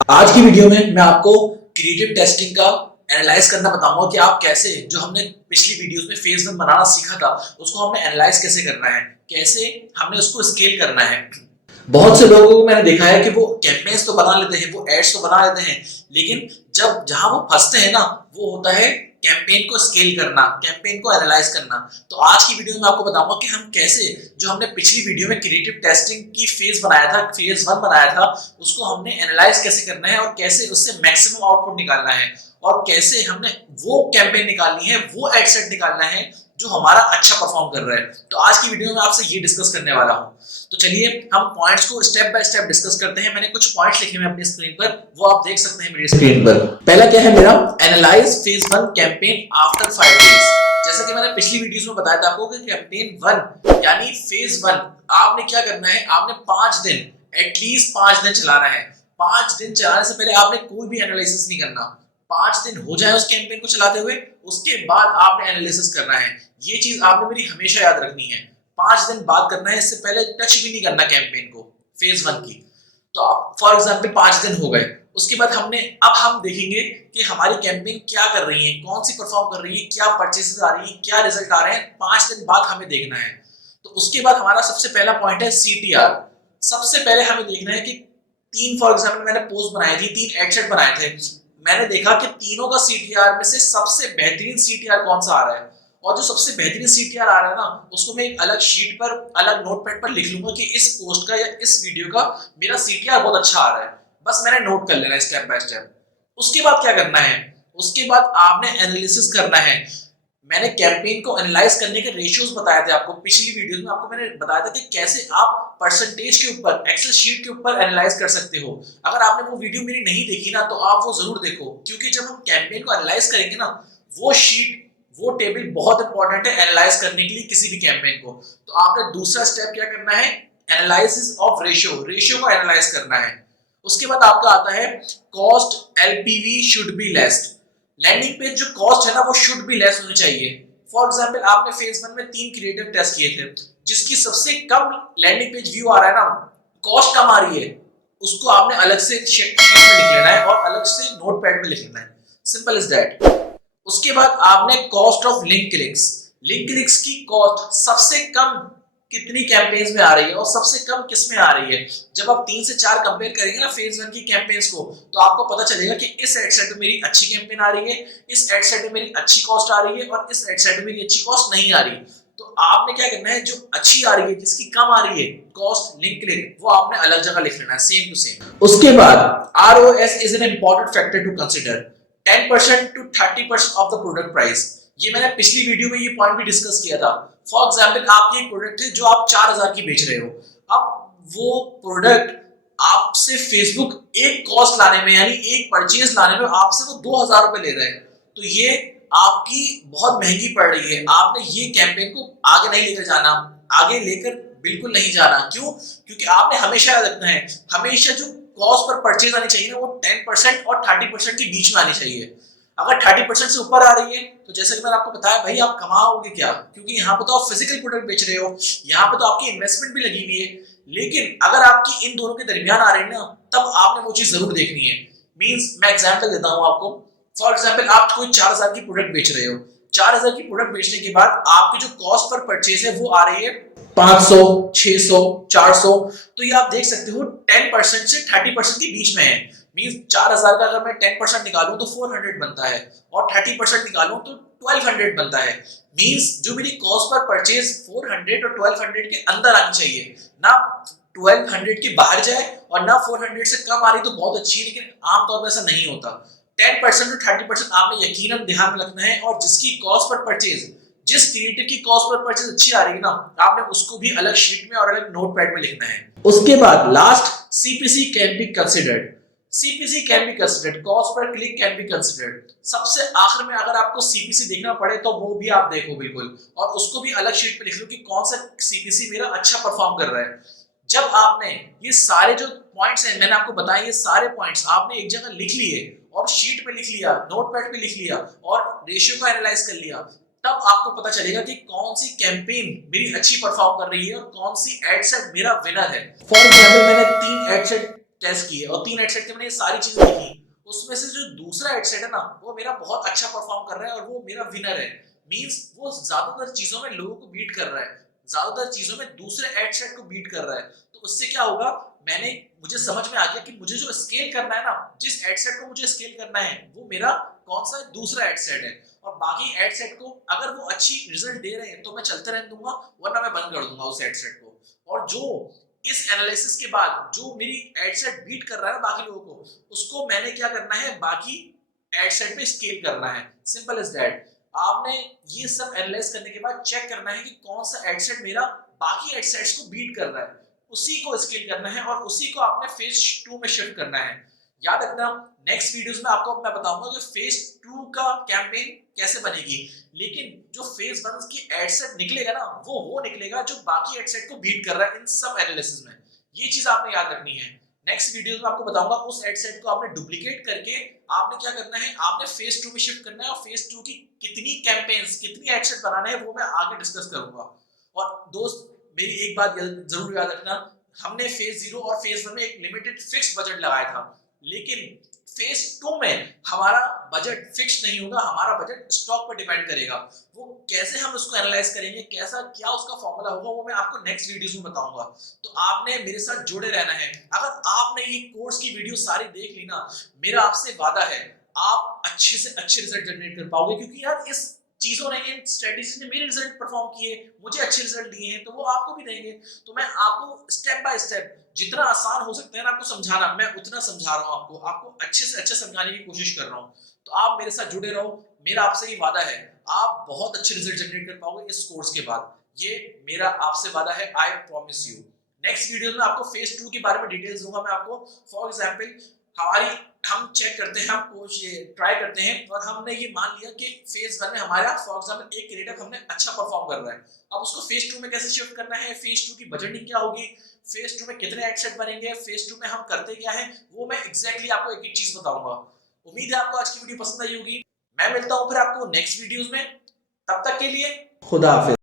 आज की वीडियो में मैं आपको क्रिएटिव टेस्टिंग का एनालाइज करना बताऊंगा कि आप कैसे जो हमने पिछली वीडियोस में फेज वन बनाना सीखा था उसको हमने एनालाइज कैसे करना है, कैसे हमने उसको स्केल करना है। बहुत से लोगों को मैंने देखा है कि वो कैंपेन्स तो बना लेते हैं, वो एड्स तो बना लेते हैं, लेकिन जब जहां वो फंसते हैं ना वो होता है कैंपेन को स्केल करना, कैंपेन को एनालाइज करना। तो आज की वीडियो में आपको बताऊंगा कि हम कैसे जो हमने पिछली वीडियो में क्रिएटिव टेस्टिंग की फेज बनाया था, फेज वन बनाया था, उसको हमने एनालाइज कैसे करना है और कैसे उससे मैक्सिमम आउटपुट निकालना है और कैसे हमने वो कैंपेन निकालनी है, वो एड सेट निकालना है जो हमारा अच्छा परफॉर्म कर रहा है। तो आज की वीडियो में आपसे ये डिस्कस करने वाला हूं। तो चलिए हम पॉइंट्स को स्टेप बाय स्टेप डिस्कस करते हैं। मैंने कुछ पॉइंट्स लिखे हैं अपनी स्क्रीन पर, वो आप देख सकते हैं मेरी स्क्रीन पर। पहला क्या है मेरा, analyse phase one campaign after 5 days. जैसा कि मैंने पिछली वीडियोस में बताया था आपको कि कैंपेन वन यानी फेज वन आपने क्या करना है, आपने 5 दिन, एटलीस्ट 5 दिन चलाना है। 5 दिन चलाने से पहले आपने कोई भी एनालिसिस नहीं करना। 5 दिन हो जाए उस कैंपेन को चलाते हुए, उसके बाद आपने एनालिसिस करना है। ये चीज आपने मेरी हमेशा याद रखनी है। 5 दिन बाद करना है, इससे पहले टच भी नहीं करना कैंपेन को फेज वन की। तो आप फॉर एग्जांपल 5 दिन हो गए, उसके बाद अब हम देखेंगे कि हमारी कैंपेन क्या कर रही है, कौन सी परफॉर्म कर रही है, क्या परचेसेस आ रही है, क्या रिजल्ट आ रहे हैं। 5 दिन बाद हमें देखना है। तो उसके बाद हमारा सबसे पहला पॉइंट है सीटीआर। सबसे पहले हमें देखना है कि फॉर एग्जाम्पल मैंने पोस्ट बनाई थी, 3 एडसेट बनाए थे, मैंने देखा कि तीनों का सीटीआर में से सबसे बेहतरीन सीटीआर कौन सा आ रहा है। और जो सबसे बेहतरीन सीटीआर आ रहा है ना, उसको मैं एक अलग शीट पर, अलग नोटपैड पर लिख लूंगा कि इस पोस्ट का या इस वीडियो का मेरा सीटीआर बहुत अच्छा आ रहा है। बस मैंने नोट कर लेना है स्टेप बाय स्टेप। उसके बाद क्या करना है, उसके बाद आपने एनालिसिस करना है। मैंने कैंपेन को एनालाइज करने के रेशियोज बताए थे आपको पिछली वीडियो में। आपको मैंने बताया था कि कैसे आप परसेंटेज के ऊपर, एक्सेल शीट के ऊपर एनालाइज कर सकते हो। अगर आपने वो वीडियो मेरी नहीं देखी ना, तो आप वो जरूर देखो, क्योंकि जब हम कैंपेन को एनालाइज करेंगे ना, वो शीट, वो टेबल बहुत इंपॉर्टेंट है एनालाइज करने के लिए किसी भी कैंपेन को। तो आपने दूसरा स्टेप क्या करना है, एनालिसिस ऑफ रेशियो, रेशियो को एनालाइज करना है। उसके बाद आपका आता है cost LPV should be less. Landing page जो कॉस्ट है ना वो शुड बी लेस होनी चाहिए। फॉर एग्जांपल आपने फेज वन में 3 क्रिएटिव टेस्ट किए थे, जिसकी सबसे कम लैंडिंग पेज व्यू आ रहा है ना, कॉस्ट कम आ रही है, उसको आपने अलग से शीट में लिख लेना है और अलग से नोटपैड में लिख लेना है। Simple is that. उसके बाद आपने कॉस्ट ऑफ लिंक क्लिक्स की कॉस्ट सबसे कम कितनी कैंपेन्स में आ रही है और सबसे कम किस में आ रही है। जब आप 3 से 4 कंपेयर करेंगे ना फेज वन की कैंपेन्स को, तो आपको पता चलेगा कि इस एड सेट में मेरी अच्छी कैंपेन आ रही है, इस एड सेट में मेरी अच्छी कॉस्ट आ रही है और इस एड सेट में मेरी अच्छी कॉस्ट नहीं आ रही। तो आपने क्या करना है, जो अच्छी आ रही है, जिसकी कम आ रही है कॉस्ट लिंक क्लिक, वो आपने अलग जगह लिख लेना है, सेम टू सेम। उसके बाद ROS is an important factor to consider. 10% to 30% of the product price. ये मैंने पिछली वीडियो में ये पॉइंट भी डिस्कस किया था। फॉर एग्जांपल आपकी एक प्रोडक्ट है जो आप 4000 की बेच रहे हो, अब वो प्रोडक्ट आपसे फेसबुक एक कॉस्ट लाने में, यानी एक परचेज लाने में आपसे वो 2000 रुपए ले रहे हैं। तो ये आपकी बहुत महंगी पड़ रही है। आपने ये कैंपेन को आगे नहीं लेकर जाना, आगे लेकर बिल्कुल नहीं जाना। क्यों? क्योंकि आपने हमेशा याद रखना है, हमेशा जो कॉस्ट पर परचेज आनी चाहिए ना, वो 10% और 30% के बीच में आनी चाहिए। अगर 30% से ऊपर आ रही है, तो जैसे कि मैंने आपको बताया, भाई आप कमाओगे क्या, क्योंकि यहाँ पे तो आप फिजिकल प्रोडक्ट बेच रहे हो, यहाँ पे तो आपकी इन्वेस्टमेंट भी लगी हुई है। लेकिन अगर आपकी इन दोनों के दरमियान आ रही है ना, तब आपने वो चीज जरूर देखनी है। मींस मैं एग्जांपल देता हूँ आपको। फॉर एग्जांपल आप कोई 4000 की प्रोडक्ट बेच रहे हो, 4000 की प्रोडक्ट बेचने के बाद आपकी जो कॉस्ट पर परचेज है वो आ रही है 500, 600, 400। तो ये आप देख सकते हो 10% से 30% के बीच में है। मींस 4000 का अगर मैं 10% निकालूं तो 400 बनता है और 30% निकालूं तो 1200 बनता है। मींस जो मेरी कॉस्ट पर परचेज 400 और 1200 के अंदर आनी चाहिए, ना 1200 के बाहर जाए और ना 400 से कम आ रही तो बहुत अच्छी है, लेकिन आमतौर पर ऐसा नहीं होता। 10% और 30% आपने यकीनन ध्यान में रखना है। और जिसकी कॉस्ट पर परचेज, जिस क्रिएटिव की कॉस्ट पर परचेज अच्छी आ रही है ना, आपने उसको भी अलग शीट में और अलग नोटपैड में लिखना है। उसके बाद last, CPC can be considered. CPC can be considered, cost per click can be considered. सबसे आखिर में अगर आपको सीपीसी देखना पड़े तो वो भी आप देखो बिल्कुल, और उसको भी अलग शीट पे लिख लो कि कौन सा सीपीसी मेरा अच्छा परफॉर्म कर रहा है। जब आपने ये सारे जो पॉइंट्स हैं मैंने आपको बताया, ये सारे पॉइंट्स आपने एक जगह लिख लिए और शीट पे लिख लिया, नोटपैड पे लिख लिया और रेशियो को एनालाइज कर लिया, तब आपको पता चलेगा कि कौन सी कैंपेन मेरी अच्छी परफॉर्म कर रही है और कौन सी एड सेट मेरा विनर है। फॉर एग्जांपल मैंने 3 एड सेट टेस्ट किए और 3 एड सेट के मैंने ये सारी चीजें देखी, उसमें से जो दूसरा एड सेट है ना वो मेरा बहुत अच्छा परफॉर्म कर रहा है और वो मेरा विनर है। मींस वो ज्यादातर चीजों में लोगों को बीट कर रहा है, ज्यादातर चीजों में दूसरे एड सेट को बीट कर रहा है। तो उससे क्या होगा, मुझे समझ में आ गया कि मुझे जो स्केल करना है ना, जिस एड सेट को मुझे स्केल करना है वो मेरा कौन सा दूसरा एड सेट है। और बाकी एड सेट को अगर वो अच्छी रिजल्ट दे रहे हैं तो मैं चलते रहने दूंगा, वरना मैं बंद कर दूंगा उस एड सेट को। और जो इस एनालिसिस के बाद जो मेरी एड सेट बीट कर रहा है ना बाकी लोगों को, उसको मैंने क्या करना है, बाकी एड सेट पे स्केल करना है। Simple is that. आपने ये सब एनालाइज करने के बाद चेक करना है कि कौन सा एड सेट मेरा बाकी एड सेट्स को बीट कर रहा है, उसी को स्केल करना है और उसी को आपने फेज 2 में शिफ्ट करना है। याद रखना, नेक्स्ट वीडियोस में आपको मैं बताऊंगा कि फेज 2 का कैंपेन कैसे बनेगी, लेकिन जो फेज 1 की एड सेट निकलेगा ना वो निकलेगा जो बाकी एड सेट को बीट कर रहा है इन सब एनालिसिस में। ये चीज आपने याद रखनी है। नेक्स्ट वीडियोस में आपको बताऊंगा उस एड सेट को आपने डुप्लीकेट करके आपने क्या करना है, आपने फेज 2 में शिफ्ट करना है और फेज 2 की कितनी कैंपेन्स, कितनी एड सेट बनाना है वो मैं आगे डिस्कस करूंगा। और दोस्त मेरी एक बात जरूर याद रखना, हमने फेज 0 और फेज 1 में एक लिमिटेड फिक्स्ड बजट लगाया था, लेकिन फेज 2 में हमारा बजट फिक्स नहीं होगा, हमारा बजट स्टॉक पर डिपेंड करेगा। वो कैसे हम उसको एनालाइज करेंगे, कैसा क्या उसका फॉर्मूला होगा, वो मैं आपको नेक्स्ट वीडियोस में बताऊंगा। तो आपने मेरे साथ जुड़े रहना है। अगर आपने ये कोर्स की वीडियो सारी देख ली ना, मेरा आपसे वादा है आप अच्छे से अच्छे रिजल्ट जनरेट कर पाओगे, क्योंकि यार इस चीजों ने, इन स्ट्रेटेजी ने मेरे रिजल्ट परफॉर्म किए, मुझे अच्छे रिजल्ट दिए हैं, तो वो आपको भी देंगे। तो मैं आपको स्टेप बाय स्टेप जितना आसान हो सकता है ना आपको समझाना, मैं उतना समझा रहा हूँ आपको, आपको अच्छे से अच्छे समझाने की कोशिश कर रहा हूँ। तो आप मेरे साथ जुड़े रहो, मेरा आपसे ही वादा है आप बहुत अच्छे रिजल्ट जनरेट कर पाओगे इस कोर्स के बाद। ये मेरा आपसे वादा है, I promise you. Next video में आपको फेज 2 के बारे में डिटेल्स दूंगा मैं आपको। फॉर एग्जांपल हम चेक करते हैं, हम कोच ये ट्राई करते हैं और हमने ये मान लिया कि फेज 1 में हमारा फॉर एग्जांपल एक क्रिएटिव हमने अच्छा परफॉर्म कर रहा है। अब उसको फेज 2 में कैसे शिफ्ट करना है, फेज 2 की बजटिंग क्या होगी, फेज 2 में कितने एड सेट बनेंगे, फेज 2 में हम करते क्या है, वो मैं एग्जैक्टली आपको एक एक चीज बताऊंगा। उम्मीद है आपको आज की वीडियो पसंद आई होगी। मैं मिलता हूं फिर आपको नेक्स्ट वीडियोस में, तब तक के लिए खुदा हाफिज।